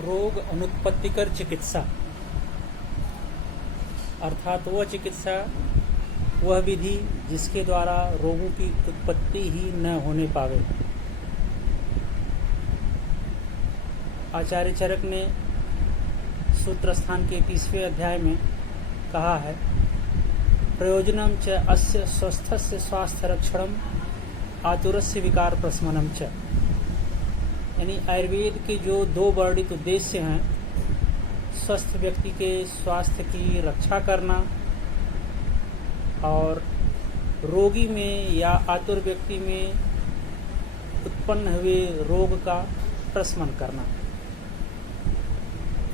रोग अनुत्पत्तिकर चिकित्सा अर्थात वह चिकित्सा, वह विधि जिसके द्वारा रोगों की उत्पत्ति ही न होने पावे। आचार्य चरक ने सूत्र स्थान के 30वें अध्याय में कहा है, प्रयोजनम च अस्य स्वस्थस्य स्वास्थ्य रक्षणम आतुरस्य विकार प्रशमनम च। यानी आयुर्वेद के जो दो वर्णित उद्देश्य हैं, स्वस्थ व्यक्ति के स्वास्थ्य की रक्षा करना और रोगी में या आतुर व्यक्ति में उत्पन्न हुए रोग का प्रशमन करना,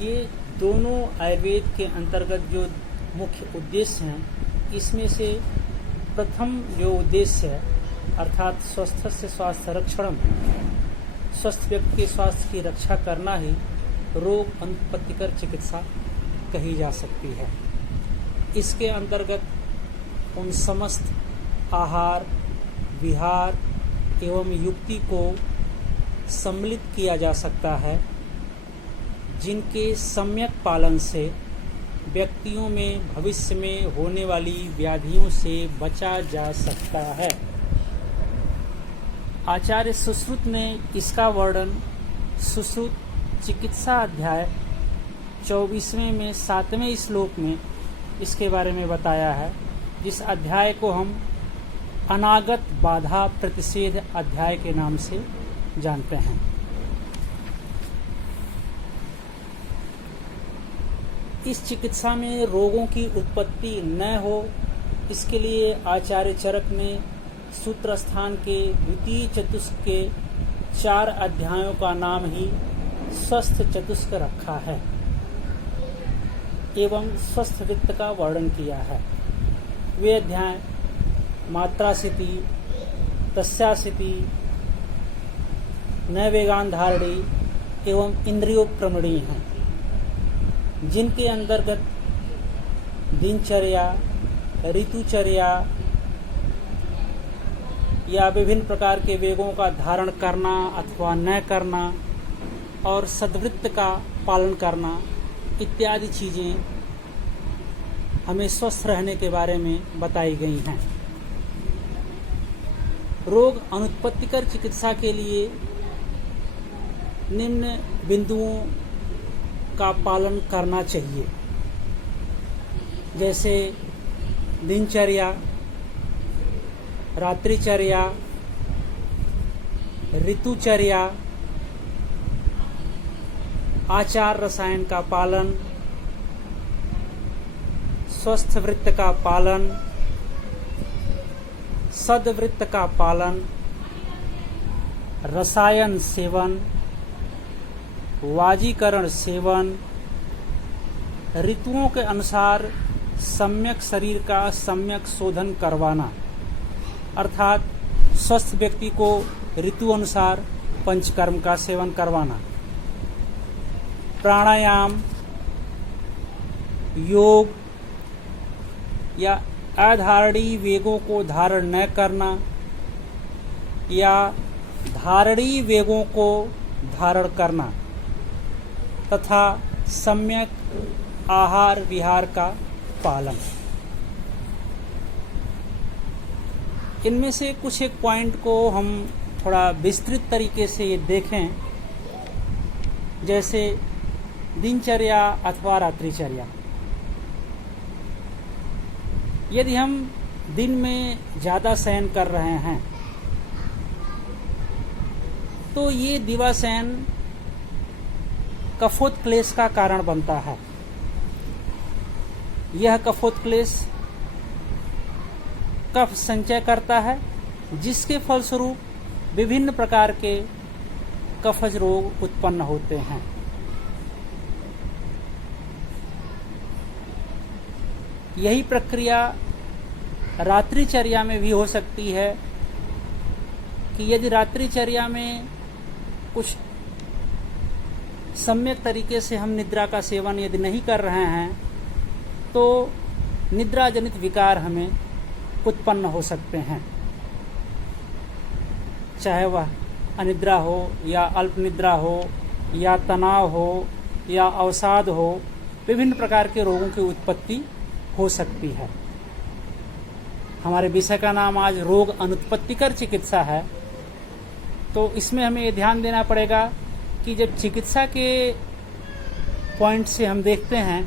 ये दोनों आयुर्वेद के अंतर्गत जो मुख्य उद्देश्य हैं, इसमें से प्रथम जो उद्देश्य है अर्थात स्वस्थस्य स्वास्थ्य रक्षणम, स्वस्थ व्यक्ति के स्वास्थ्य की रक्षा करना ही रोग अनुत्पत्तिकर चिकित्सा कही जा सकती है। इसके अंतर्गत उन समस्त आहार, विहार एवं युक्ति को सम्मिलित किया जा सकता है, जिनके सम्यक पालन से व्यक्तियों में भविष्य में होने वाली व्याधियों से बचा जा सकता है। आचार्य सुश्रुत ने इसका वर्णन सुश्रुत चिकित्सा अध्याय 24वें में 7वें श्लोक में इसके बारे में बताया है, जिस अध्याय को हम अनागत बाधा प्रतिषेध अध्याय के नाम से जानते हैं। इस चिकित्सा में रोगों की उत्पत्ति न हो, इसके लिए आचार्य चरक ने सूत्र स्थान के द्वितीय चतुष्क के 4 अध्यायों का नाम ही स्वस्थ चतुष्क रखा है एवं स्वस्थ वित्त का वर्णन किया है। वे अध्याय मात्रास्थिति, तस्यास्थिति, नैवेगान धारणी एवं इंद्रियोप्रमणी हैं, जिनके अंतर्गत दिनचर्या, ऋतुचर्या या विभिन्न प्रकार के वेगों का धारण करना अथवा न करना और सद्वृत्त का पालन करना इत्यादि चीज़ें हमें स्वस्थ रहने के बारे में बताई गई हैं। रोग अनुत्पत्तिकर चिकित्सा के लिए निम्न बिंदुओं का पालन करना चाहिए, जैसे दिनचर्या, रात्रिचर्या, ऋतुचर्या, आचार रसायन का पालन, स्वस्थ वृत्त का पालन, सद्वृत्त का पालन, रसायन सेवन, वाजीकरण सेवन, ऋतुओं के अनुसार सम्यक शरीर का सम्यक शोधन करवाना, अर्थात स्वस्थ व्यक्ति को ऋतु अनुसार पंचकर्म का सेवन करवाना, प्राणायाम, योग या अधारणी वेगों को धारण न करना या धारणी वेगों को धारण करना तथा सम्यक आहार विहार का पालन। इनमें से कुछ एक पॉइंट को हम थोड़ा विस्तृत तरीके से ये देखें, जैसे दिनचर्या अथवा रात्रिचर्या। यदि हम दिन में ज़्यादा शयन कर रहे हैं तो ये दिवाशयन कफोत्क्लेश का कारण बनता है। यह कफोत्क्लेश कफ संचय करता है, जिसके फलस्वरूप विभिन्न प्रकार के कफज रोग उत्पन्न होते हैं। यही प्रक्रिया रात्रिचर्या में भी हो सकती है कि यदि रात्रिचर्या में कुछ सम्यक तरीके से हम निद्रा का सेवन यदि नहीं कर रहे हैं तो निद्रा जनित विकार हमें उत्पन्न हो सकते हैं, चाहे वह अनिद्रा हो या अल्प निद्रा हो या तनाव हो या अवसाद हो, विभिन्न प्रकार के रोगों की उत्पत्ति हो सकती है। हमारे विषय का नाम आज रोग अनुत्पत्तिकर चिकित्सा है, तो इसमें हमें ये ध्यान देना पड़ेगा कि जब चिकित्सा के पॉइंट से हम देखते हैं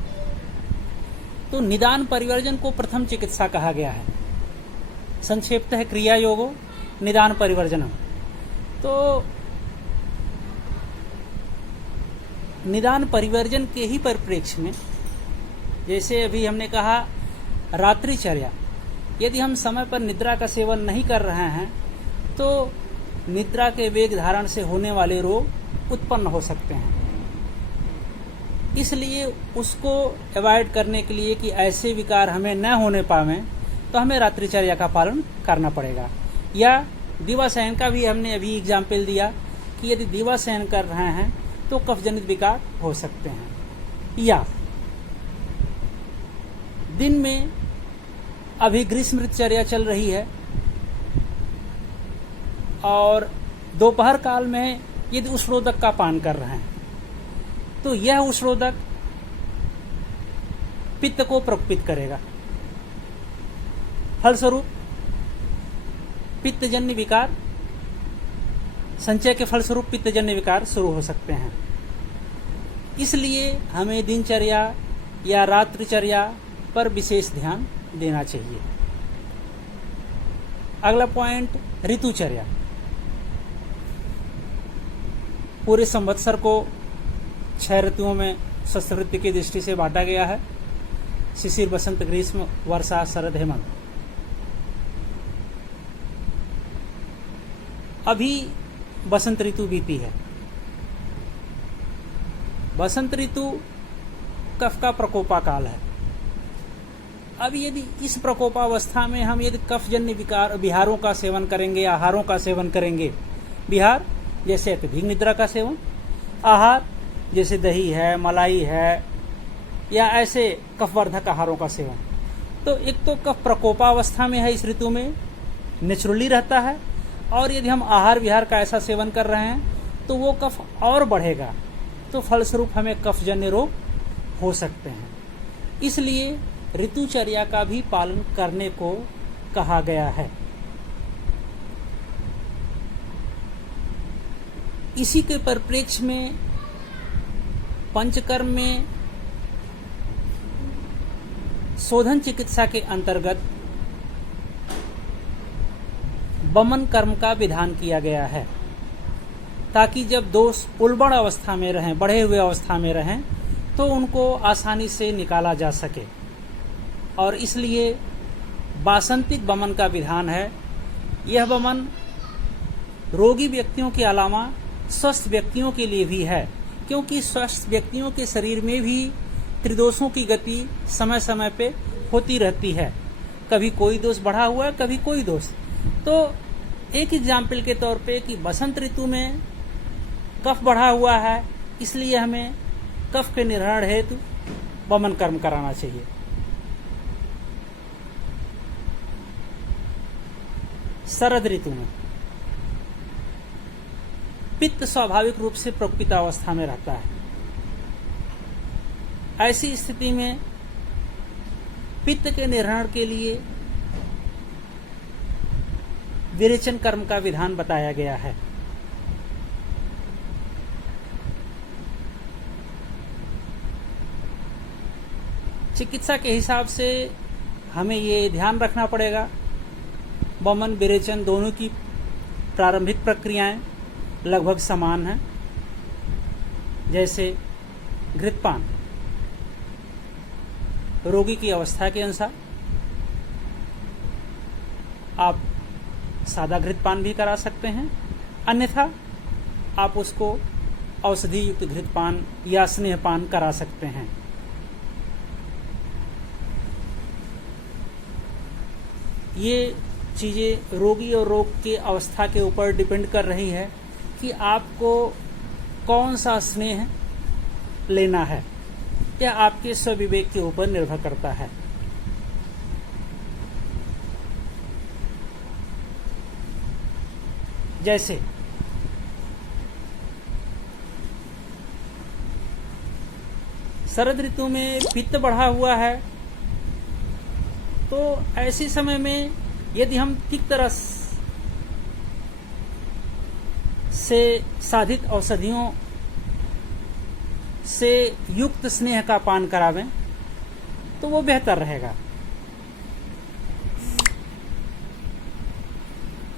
तो निदान परिवर्जन को प्रथम चिकित्सा कहा गया है। संक्षेप्त है क्रिया योगो निदान परिवर्जनम। तो निदान परिवर्जन के ही परिप्रेक्ष्य में, जैसे अभी हमने कहा रात्रिचर्या, यदि हम समय पर निद्रा का सेवन नहीं कर रहे हैं तो निद्रा के वेग धारण से होने वाले रोग उत्पन्न हो सकते हैं। इसलिए उसको अवॉइड करने के लिए कि ऐसे विकार हमें न होने पावें, तो हमें रात्रिचर्या का पालन करना पड़ेगा। या दिवा शयन का भी हमने अभी एग्जाम्पल दिया कि यदि दिवा शयन कर रहे हैं तो कफजनित विकार हो सकते हैं। या दिन में अभी ग्रीष्म ऋतुचर्या चल रही है और दोपहर काल में यदि उष्णोदक का पान कर रहे हैं तो यह उष्णोदक पित्त को प्रकोपित करेगा, फलस्वरूप पित्तजन्य विकार, संचय के फलस्वरूप पित्तजन्य विकार शुरू हो सकते हैं। इसलिए हमें दिनचर्या या रात्रिचर्या पर विशेष ध्यान देना चाहिए। अगला पॉइंट ऋतुचर्या। पूरे संवत्सर को 6 ऋतुओं में शस्त्र ऋतु की दृष्टि से बांटा गया है। शिशिर, बसंत, ग्रीष्म, वर्षा, शरद, हेमंत। अभी बसंत ऋतु बीती है। बसंत ऋतु कफ का प्रकोपा काल है। अब यदि इस प्रकोपावस्था में हम यदि कफजन्य विहारों का सेवन करेंगे, आहारों का सेवन करेंगे, विहार जैसे अत्यधिक निद्रा का सेवन, आहार जैसे दही है, मलाई है, या ऐसे कफवर्धक आहारों का सेवन, तो एक तो कफ प्रकोपावस्था में है, इस ऋतु में नेचुरली रहता है, और यदि हम आहार विहार का ऐसा सेवन कर रहे हैं तो वो कफ और बढ़ेगा, तो फलस्वरूप हमें कफजन्य रोग हो सकते हैं। इसलिए ऋतुचर्या का भी पालन करने को कहा गया है। इसी के परिप्रेक्ष्य में पंचकर्म में शोधन चिकित्सा के अंतर्गत वमन कर्म का विधान किया गया है, ताकि जब दोष उल्बण अवस्था में रहें, बढ़े हुए अवस्था में रहें, तो उनको आसानी से निकाला जा सके। और इसलिए वासंतिक वमन का विधान है। यह वमन रोगी व्यक्तियों के अलावा स्वस्थ व्यक्तियों के लिए भी है, क्योंकि स्वस्थ व्यक्तियों के शरीर में भी त्रिदोषों की गति समय समय पे होती रहती है। कभी कोई दोष बढ़ा हुआ है, कभी कोई दोष। तो एक एग्जाम्पल के तौर पे कि बसंत ऋतु में कफ बढ़ा हुआ है, इसलिए हमें कफ के निर्हरण हेतु वमन कर्म कराना चाहिए। शरद ऋतु में पित्त स्वाभाविक रूप से प्रकोपित अवस्था में रहता है। ऐसी स्थिति में पित्त के निर्हरण के लिए विरेचन कर्म का विधान बताया गया है। चिकित्सा के हिसाब से हमें ये ध्यान रखना पड़ेगा, वमन विरेचन दोनों की प्रारंभिक प्रक्रियाएं लगभग समान हैं। जैसे घृतपान रोगी की अवस्था के अनुसार आप सादा घृतपान भी करा सकते हैं, अन्यथा आप उसको औषधि युक्त घृतपान या स्नेहपान करा सकते हैं। ये चीजें रोगी और रोग के अवस्था के ऊपर डिपेंड कर रही है कि आपको कौन सा स्नेह लेना है, यह आपके स्वविवेक के ऊपर निर्भर करता है। जैसे शरद ऋतु में पित्त बढ़ा हुआ है, तो ऐसे समय में यदि हम तिक्त रस से साधित औषधियों से युक्त स्नेह का पान करावें तो वो बेहतर रहेगा।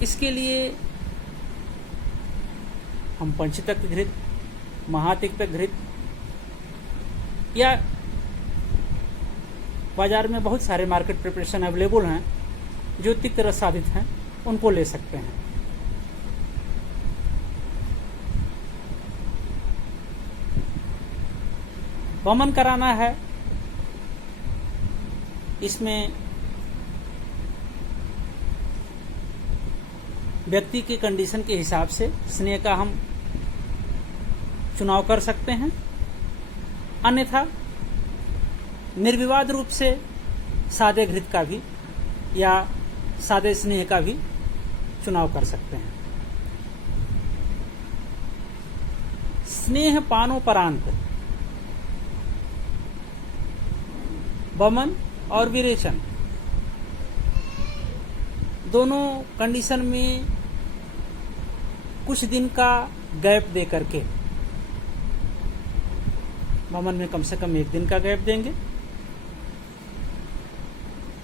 इसके लिए हम पंचतत्व घृत, महातिक्त घृत या बाजार में बहुत सारे मार्केट प्रिपरेशन अवेलेबल हैं जो तिक्त रस साधित हैं, उनको ले सकते हैं। वमन कराना है, इसमें व्यक्ति के कंडीशन के हिसाब से स्नेह का हम चुनाव कर सकते हैं, अन्यथा निर्विवाद रूप से सादे घृत का भी या सादे स्नेह का भी चुनाव कर सकते हैं। स्नेह पानोपरांत वमन और विरेचन दोनों कंडीशन में कुछ दिन का गैप दे करके, वमन में कम से कम 1 दिन का गैप देंगे,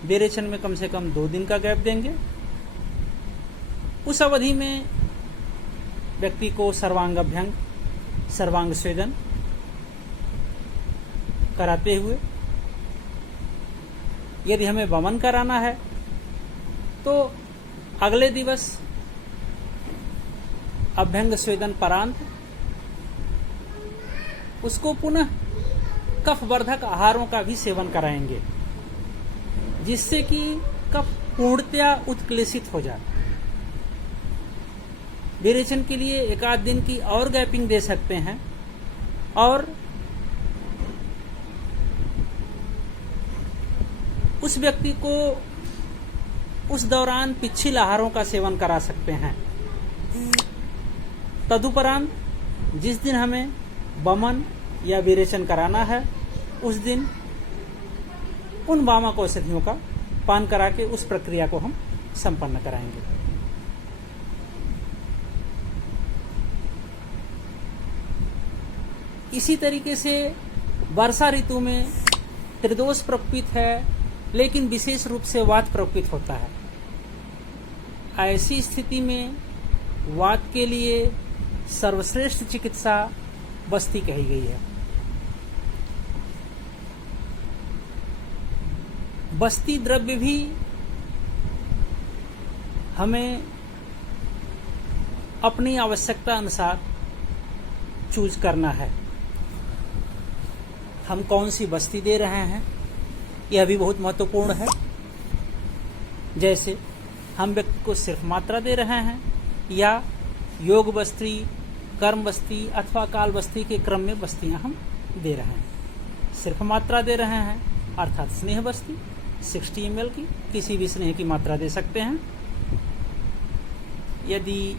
विरेचन में कम से कम 2 दिन का गैप देंगे। उस अवधि में व्यक्ति को सर्वांग अभ्यंग, सर्वांग स्वेदन कराते हुए, यदि हमें वमन कराना है तो अगले दिवस अभ्यंग स्वेदन परांत उसको पुनः कफवर्धक आहारों का भी सेवन कराएंगे, जिससे कि कफ पूर्णतया उत्क्लेशित हो जाए। विरेचन के लिए 1 दिन की और गैपिंग दे सकते हैं और उस व्यक्ति को उस दौरान पिच्छिल आहारों का सेवन करा सकते हैं। तदुपरांत जिस दिन हमें वमन या विरेचन कराना है, उस दिन उन वामक औषधियों का पान करा के उस प्रक्रिया को हम संपन्न कराएंगे। इसी तरीके से वर्षा ऋतु में त्रिदोष प्रकोपित है, लेकिन विशेष रूप से वात प्रकोपित होता है। ऐसी स्थिति में वात के लिए सर्वश्रेष्ठ चिकित्सा बस्ती कही गई है। बस्ती द्रव्य भी हमें अपनी आवश्यकता अनुसार चूज करना है। हम कौन सी बस्ती दे रहे हैं यह भी बहुत महत्वपूर्ण है। जैसे हम व्यक्ति को सिर्फ मात्रा दे रहे हैं या योग बस्ती, कर्म बस्ती अथवा काल बस्ती के क्रम में बस्तियां हम दे रहे हैं। सिर्फ मात्रा दे रहे हैं अर्थात स्नेह बस्ती 60 ml की किसी भी स्नेह की मात्रा दे सकते हैं। यदि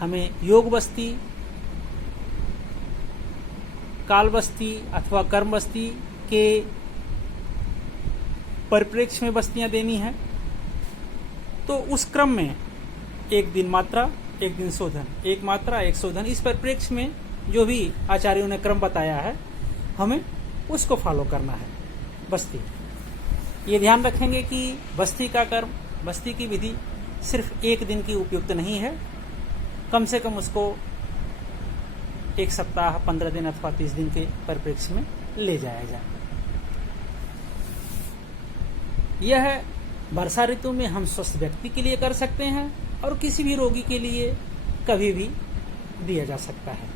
हमें योग बस्ती, काल बस्ती अथवा कर्म बस्ती के परिप्रेक्ष्य में बस्तियां देनी है तो उस क्रम में 1 दिन मात्रा 1 दिन शोधन, 1 मात्रा 1 शोधन, इस परिप्रेक्ष्य में जो भी आचार्यों ने क्रम बताया है हमें उसको फॉलो करना है। बस्ती ये ध्यान रखेंगे कि बस्ती का कर्म, बस्ती की विधि सिर्फ 1 दिन की उपयुक्त नहीं है, कम से कम उसको 1 सप्ताह, 15 दिन अथवा 30 दिन के परिप्रेक्ष्य में ले जाया जाए। यह वर्षा ऋतु में हम स्वस्थ व्यक्ति के लिए कर सकते हैं और किसी भी रोगी के लिए कभी भी दिया जा सकता है।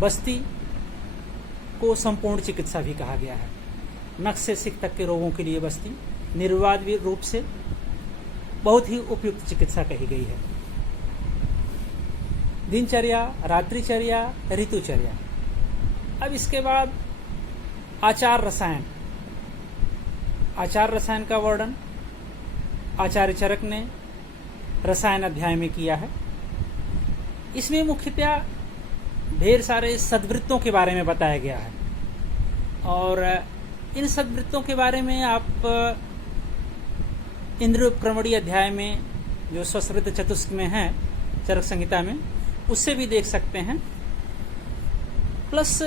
बस्ती को संपूर्ण चिकित्सा भी कहा गया है। नख से सिक तक के रोगों के लिए बस्ती निर्विवाद रूप से बहुत ही उपयुक्त चिकित्सा कही गई है। दिनचर्या, रात्रिचर्या, ऋतुचर्या। अब इसके बाद आचार रसायन। आचार रसायन का वर्णन आचार्य चरक ने रसायन अध्याय में किया है। इसमें मुख्यतया ढेर सारे सद्वृत्तों के बारे में बताया गया है। और इन सद्वृत्तों के बारे में आप इंद्रियोपक्रमणीय अध्याय में जो स्वस्वृत्त चतुष्क में है चरक संहिता में, उससे भी देख सकते हैं। प्लस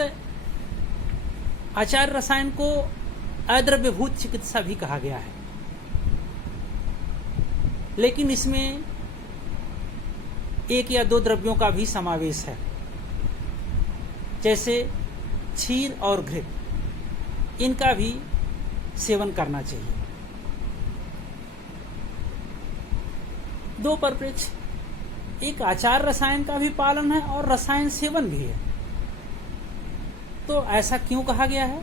आचार्य रसायन को अद्रव्यभूत चिकित्सा भी कहा गया है, लेकिन इसमें एक या दो द्रव्यों का भी समावेश है, जैसे क्षीर और घृत, इनका भी सेवन करना चाहिए। दो परिप्रेक्ष्य, एक आचार रसायन का भी पालन है और रसायन सेवन भी है। तो ऐसा क्यों कहा गया है?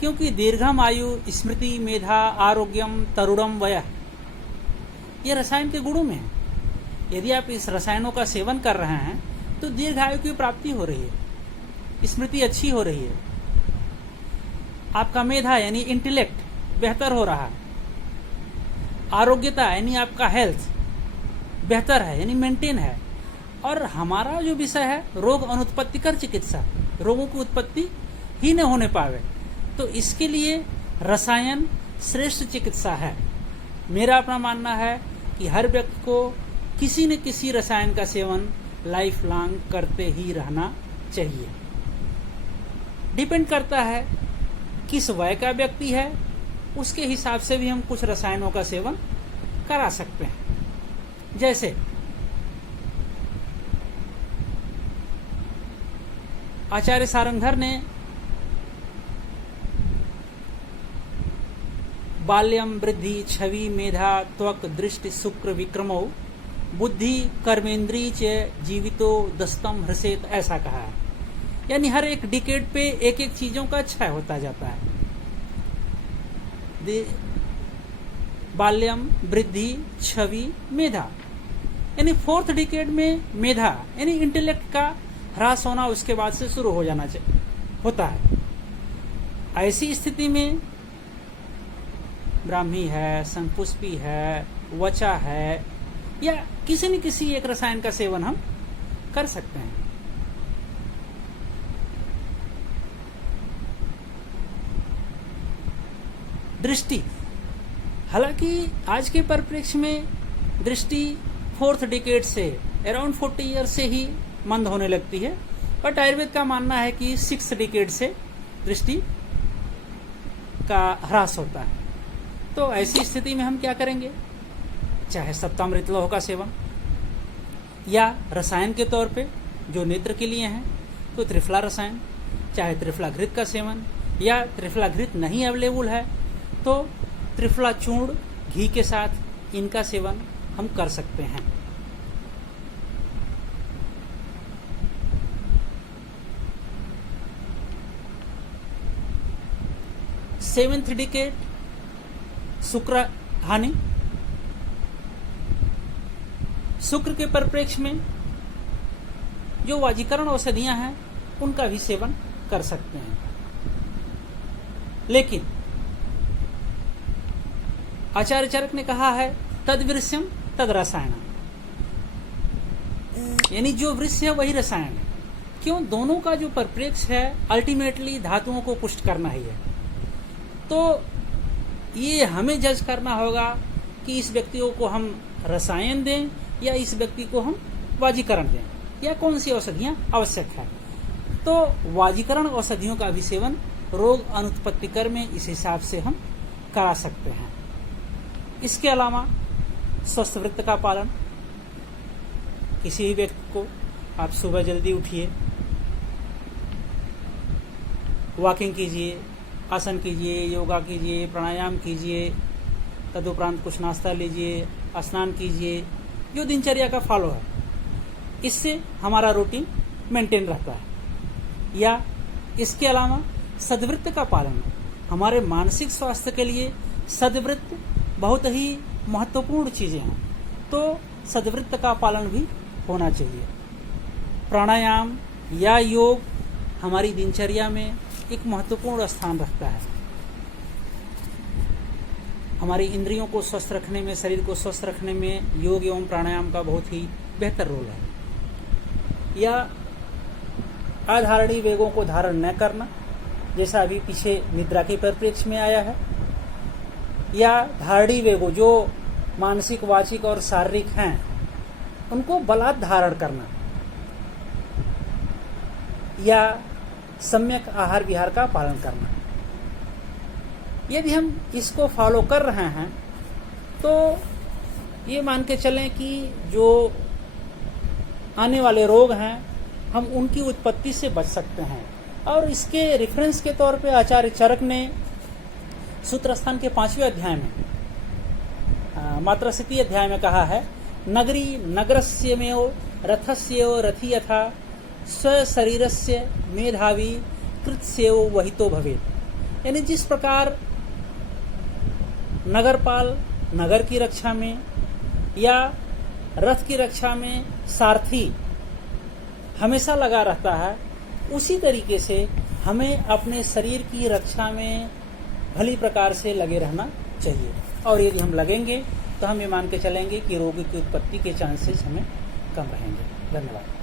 क्योंकि दीर्घम आयु, स्मृति, मेधा, आरोग्यम, तरुणम वयः, ये रसायन के गुणों में है। यदि आप इस रसायनों का सेवन कर रहे हैं तो दीर्घ आयु की प्राप्ति हो रही है, स्मृति अच्छी हो रही है, आपका मेधा यानी इंटेलेक्ट बेहतर हो रहा है, आरोग्यता यानी आपका हेल्थ बेहतर है यानी मेंटेन है, और हमारा जो विषय है रोग अनुत्पत्तिकर चिकित्सा, रोगों की उत्पत्ति ही न होने पावे, तो इसके लिए रसायन श्रेष्ठ चिकित्सा है। मेरा अपना मानना है कि हर व्यक्ति को किसी न किसी रसायन का सेवन लाइफ लॉन्ग करते ही रहना चाहिए। डिपेंड करता है किस वय का व्यक्ति है, उसके हिसाब से भी हम कुछ रसायनों का सेवन करा सकते हैं। जैसे आचार्य सारंगधर ने बाल्यम, वृद्धि, छवि, मेधा, त्वक, दृष्टि, शुक्र, विक्रमो, बुद्धि, कर्मेंद्री च जीवितो दस्तम ह्रसेत, ऐसा कहा है। यानी हर एक डिकेड पे एक एक चीजों का क्षय होता जाता है। बाल्यम, वृद्धि, छवि, मेधा, यानी फोर्थ डिकेड में मेधा यानी इंटेलेक्ट का ह्रास होना उसके बाद से शुरू हो जाना होता है। ऐसी स्थिति में ब्राह्मी है, संपुष्पी है, वचा है, या किसी न किसी एक रसायन का सेवन हम कर सकते हैं। दृष्टि, हालांकि आज के परिप्रेक्ष्य में दृष्टि फोर्थ डिकेड से अराउंड 40 ईयर से ही मंद होने लगती है, बट आयुर्वेद का मानना है कि 6 डिकेड से दृष्टि का ह्रास होता है। तो ऐसी स्थिति में हम क्या करेंगे? चाहे सप्तामृत लौह का सेवन, या रसायन के तौर पे जो नेत्र के लिए हैं तो त्रिफला रसायन, चाहे त्रिफला घृत का सेवन, या त्रिफला घृत नहीं अवेलेबल है तो त्रिफला चूर्ण घी के साथ इनका सेवन हम कर सकते हैं। सेवेंथ डिकेड शुक्र हानि, शुक्र के परिप्रेक्ष्य में जो वाजीकरण औषधियां हैं उनका भी सेवन कर सकते हैं। लेकिन आचार्य चरक ने कहा है तद वृष्यम तद रसायन, यानी जो वृक्ष है वही रसायन है। क्यों? दोनों का जो परिप्रेक्ष्य है अल्टीमेटली धातुओं को पुष्ट करना ही है। तो ये हमें जज करना होगा कि इस व्यक्ति को हम रसायन दें या इस व्यक्ति को हम वाजीकरण दें, या कौन सी औषधियां आवश्यक है। तो वाजीकरण औषधियों का भी सेवन रोग अनुत्पत्तिकर में इस हिसाब से हम करा सकते हैं। इसके अलावा स्वस्थ वृत्त का पालन, किसी भी व्यक्ति को आप सुबह जल्दी उठिए, वॉकिंग कीजिए, आसन कीजिए, योगा कीजिए, प्राणायाम कीजिए, तदुपरांत कुछ नाश्ता लीजिए, स्नान कीजिए, जो दिनचर्या का फॉलो है, इससे हमारा रूटीन मेंटेन रहता है। या इसके अलावा सद्वृत्त का पालन, हमारे मानसिक स्वास्थ्य के लिए सद्वृत्त बहुत ही महत्वपूर्ण चीजें हैं, तो सद्वृत्त का पालन भी होना चाहिए। प्राणायाम या योग हमारी दिनचर्या में एक महत्वपूर्ण स्थान रखता है। हमारी इंद्रियों को स्वस्थ रखने में, शरीर को स्वस्थ रखने में योग एवं प्राणायाम का बहुत ही बेहतर रोल है। या अधारणीय वेगों को धारण न करना, जैसा अभी पीछे निद्रा के परिप्रेक्ष्य में आया है, या धारणी वेगो जो मानसिक, वाचिक और शारीरिक हैं, उनको बलात् धारण करना, या सम्यक आहार विहार का पालन करना। यदि हम इसको फॉलो कर रहे हैं तो ये मान के चलें कि जो आने वाले रोग हैं हम उनकी उत्पत्ति से बच सकते हैं। और इसके रेफरेंस के तौर पे आचार्य चरक ने सूत्रस्थान के 5वें अध्याय में मात्रास्थिति अध्याय में कहा है, नगरी नगरस्यमेव रथस्येव रथी यथा स्वशरीरस्य मेधावी कृत्स्येव वहितो भवेत्। यानी जिस प्रकार नगरपाल नगर की रक्षा में या रथ की रक्षा में सारथी हमेशा लगा रहता है, उसी तरीके से हमें अपने शरीर की रक्षा में भली प्रकार से लगे रहना चाहिए। और यदि हम लगेंगे तो हम ये मान के चलेंगे कि रोग की उत्पत्ति के चांसेस हमें कम रहेंगे। धन्यवाद।